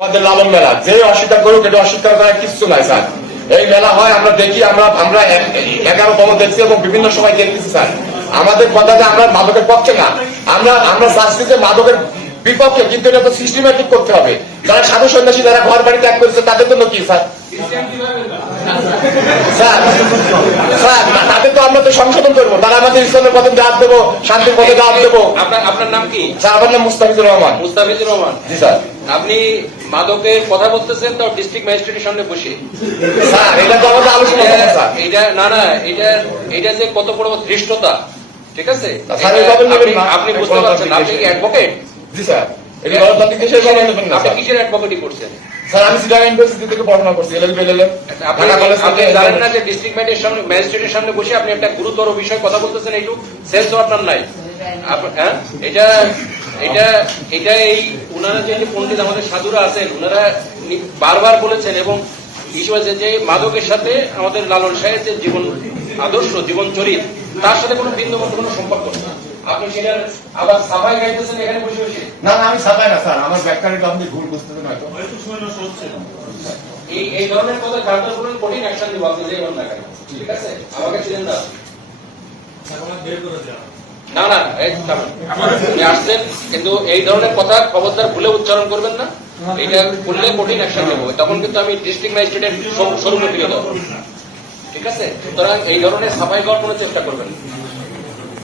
আমাদের লালন মেলা যে অস্বীকার করুক, এটা অস্বীকার করার কিছু নাই স্যার। এই মেলা হয়, আমরা দেখি, আমরা 11তম দেখছি এবং বিভিন্ন সময় দেখতেছি স্যার। আমাদের কথা যে আমরা মাদকের পক্ষে না, আমরা চাচ্ছি যে মাদকের বিপক্ষে, কিন্তু এটা তো সিস্টেমেটিক করতে হবে। যারা সাধু সন্ন্যাসী, যারা ঘর বাড়ি ত্যাগ করেছে, তাদের জন্য কি স্যার? তাদের তো আমরা তো সংশোধন করবো, তারা আমাদের ইসলামের পথে দাওয়াত দেবো, শান্তির পথে দাওয়াত দেবো। আপনার নাম কি? স্যার আমার নাম মুস্তাফিজুর রহমান। মুস্তাফিজুর রহমান। জি স্যার। আপনি মাদকের কথা বলতেছেন তো ডিস্ট্রিক্ট ম্যাজিস্ট্রেটের সামনে বসে। স্যার এটা তো আমাদের আলোচনা করবো স্যার। এটা না এটা যে কত বড় ধৃষ্টতা, ঠিক আছে? আপনি বুঝতে পারছেন? আপনি কি অ্যাডভোকেট? জি স্যার। এটা গণতান্ত্রিক দেশের নেবেন না। আপনি কিসের অ্যাডভোকেটি করছেন? স্যার আমি চিটাগাং ইউনিভার্সিটি থেকে পড়াশোনা করছি, এলএলবি এলএলএম। আপনি জানেন না যে ডিস্ট্রিক্ট ম্যাজিস্ট্রেটের সামনে বসে আপনি একটা গুরুতর বিষয় কথা বলতেছেন? এইটুকু সেন্স তো আপনার নাই। হ্যাঁ, এটা এই উনারা যে পণ্ডিত আমাদের সাধুরা আছেন, উনারা বারবার বলেছেন এবং যে মাদকের সাথে আমাদের লালন সাহেবের যে জীবন আদর্শ, জীবন চরিত, তার সাথে কোনো বিন্দুমাত্র কোনো সম্পর্ক নেই। আপনি সেটা আবার সাফাই গাইতেছেন এখানে বসে বসে। না আমি সাফাই না স্যার, আমার ব্যাখ্যাটা আপনি ভুল বুঝতেছেন হয়তো। এই ধরনের কথা জানতে করুন, কঠিন অ্যাকশন দিব আপনি যে কোন না কেন, ঠিক আছে? আমাকে ছিলেন না না আপনি আসছেন, কিন্তু এই ধরনের কথা খবরদার ভুলে উচ্চারণ করবেন না। এটা করলে কঠিন অ্যাকশন নেবো, তখন কিন্তু আমি ডিস্ট্রিক্ট ম্যাজিস্ট্রেটের স্বরূপ দিকে দেবো, ঠিক আছে? সুতরাং এই ধরনের সাফাই করার কোনো চেষ্টা করবেন না।